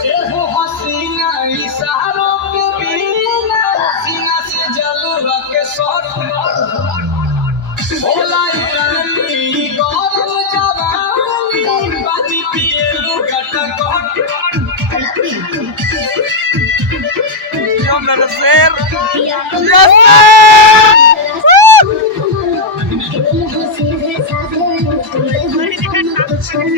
हसीना इशारों के बिना सीना से जलवा के शॉट भोला रानी गौरव जवानी पानी पिए लुकट Yo me lo sé. Yes, sir.